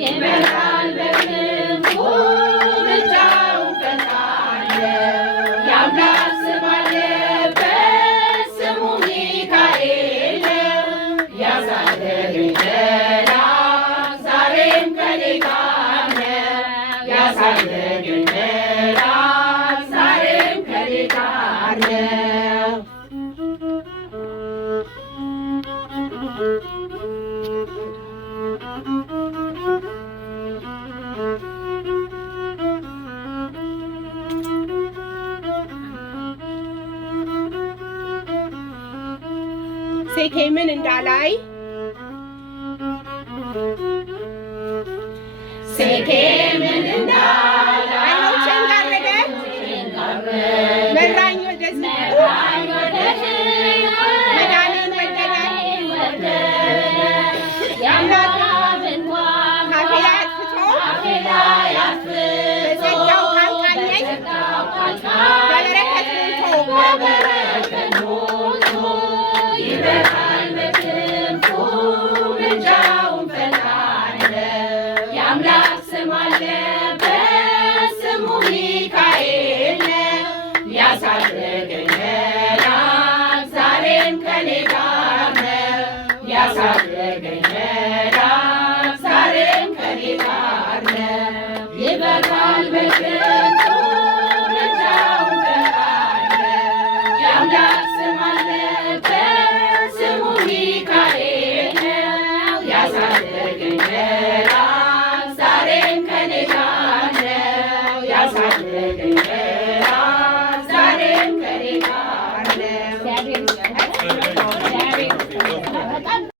ይመራል በክንፉ ብቻውን ፈጣን የአምላክ ስም አለበት ስሙ ሚካኤል ያሳደገኝ መልአክ ዛሬም ከኔ ጋር ነው ያሳደገኝ መልአክ ዛሬም ከኔ ጋር ነው። ሴኬምን እንዳላይ ሴኬምን እንዳላይ ዓይኖቼን ጋረደ መራኝ ወደ መዳንን ወደደ የአምላክን ካፌ ላይ አጥፍቶ በጸጋው ቃኘኝ በበረከት ሞልቶ ይበራል በክንፉ ምልጃውን ፈጣን የአምላክ ስም አለበት ስሙ ሚካኤል ያሳደገኝ መልአክ ዛሬም ከኔ ጋር ነው ያሳደገኝ